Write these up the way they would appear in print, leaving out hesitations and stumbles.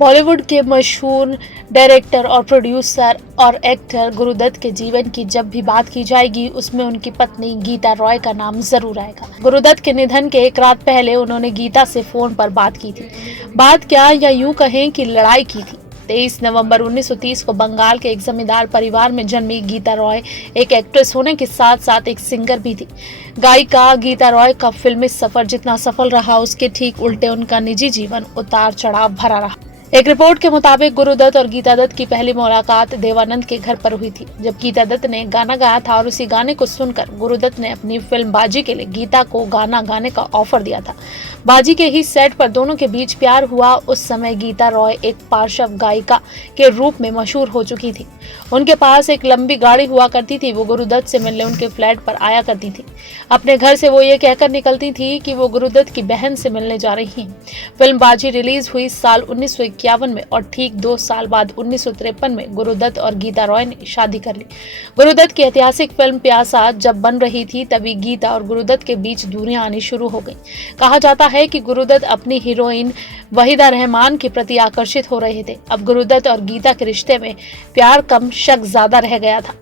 बॉलीवुड के मशहूर डायरेक्टर और प्रोड्यूसर और एक्टर गुरुदत्त के जीवन की जब भी बात की जाएगी उसमें उनकी पत्नी गीता रॉय का नाम जरूर आएगा। गुरुदत्त के निधन के एक रात पहले उन्होंने गीता से फोन पर बात की थी। बात क्या या यूं कहें कि लड़ाई की थी। 23 नवंबर 1930 को बंगाल के एक जमींदार परिवार में जन्मी गीता रॉय एक एक्ट्रेस होने के साथ साथ एक सिंगर भी थी। गायिका गीता रॉय का फिल्मी सफर जितना सफल रहा उसके ठीक उल्टे उनका निजी जीवन उतार चढ़ाव भरा रहा। एक रिपोर्ट के मुताबिक गुरुदत्त और गीता दत्त की पहली मुलाकात देवानंद के घर पर हुई थी, जब गीता दत्त ने गाना गाया था और उसी गाने को सुनकर गुरुदत्त ने अपनी फिल्म बाजी के लिए गीता को गाना गाने का ऑफर दिया था। बाजी के ही सेट पर दोनों के बीच प्यार हुआ। उस समय गीता रॉय एक पार्श्व गायिका के रूप में मशहूर हो चुकी थी। उनके पास एक लंबी गाड़ी हुआ करती थी। वो गुरुदत्त से मिलने उनके फ्लैट पर आया करती थी। अपने घर से वो ये कहकर निकलती थी कि वो गुरुदत्त की बहन से मिलने जा रही हैं। फिल्म बाजी रिलीज हुई साल 1951 में और ठीक 2 साल बाद 1953 में गुरुदत्त और गीता रॉय ने शादी कर ली। गुरुदत्त की ऐतिहासिक फिल्म प्यासा जब बन रही थी तभी गीता और गुरुदत्त के बीच दूरियां आनी शुरू हो गई। कहा जाता है कि गुरुदत्त अपनी हीरोइन वहीदा रहमान के प्रति आकर्षित हो रहे थे। अब गुरुदत्त और गीता के रिश्ते में प्यार कम शक ज्यादा रह गया था।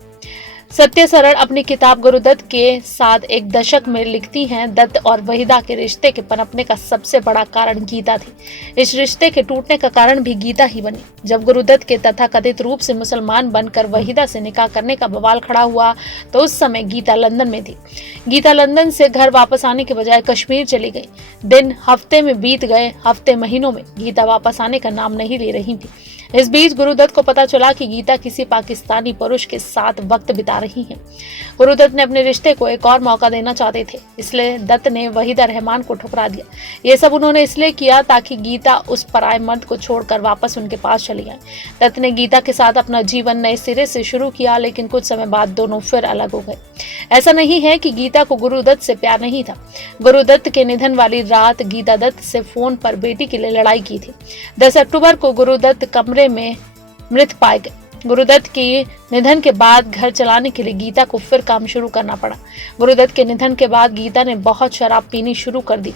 सत्य सरल अपनी किताब गुरुदत्त के साथ एक दशक में लिखती हैं, दत्त और वहीदा के रिश्ते के पनपने का सबसे बड़ा कारण गीता थी। इस रिश्ते के टूटने का कारण भी गीता ही बनी। जब गुरुदत्त के तथाकथित रूप से मुसलमान बनकर वहीदा से निकाह करने का बवाल खड़ा हुआ तो उस समय गीता लंदन में थी। गीता लंदन से घर वापस आने के बजाय कश्मीर चली गई। दिन हफ्ते में बीत गए, हफ्ते महीनों में गीता वापस आने का नाम नहीं ले रही थी। इस बीच गुरुदत्त को पता चला कि गीता किसी पाकिस्तानी पुरुष के साथ वक्त बिता रही हैं। गुरुदत्त ने अपने रिश्ते को एक और मौका देना चाहते थे, इसलिए दत्त ने वहीदा रहमान को ठुकरा दिया। ये सब उन्होंने इसलिए किया ताकि गीता उस पराये मर्द को छोड़कर वापस उनके पास चली आए। दत्त ने गीता के साथ अपना जीवन नए सिरे से शुरू किया, लेकिन कुछ समय बाद दोनों फिर अलग हो गए। ऐसा नहीं है कि गीता को गुरुदत्त से प्यार नहीं था। गुरुदत्त के निधन वाली रात गीता दत्त से फोन पर बेटी के लिए लड़ाई की थी। 10 अक्टूबर को गुरुदत्त कमरे में मृत पाए गए। गुरुदत्त के निधन के बाद घर चलाने के लिए गीता को फिर काम शुरू करना पड़ा। गुरुदत्त के निधन के बाद गीता ने बहुत शराब पीनी शुरू कर दी।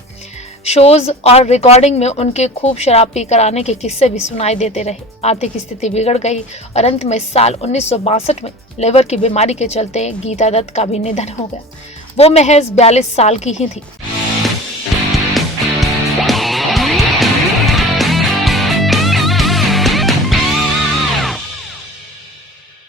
शोज और रिकॉर्डिंग में उनके खूब शराब पीकर आने के किस्से भी सुनाई देते रहे। आर्थिक स्थिति बिगड़ गई और अंत में साल 1962 में लिवर की बीमारी के चलते गीता दत्त का भी निधन हो गया। वो महज 42 साल की ही थी।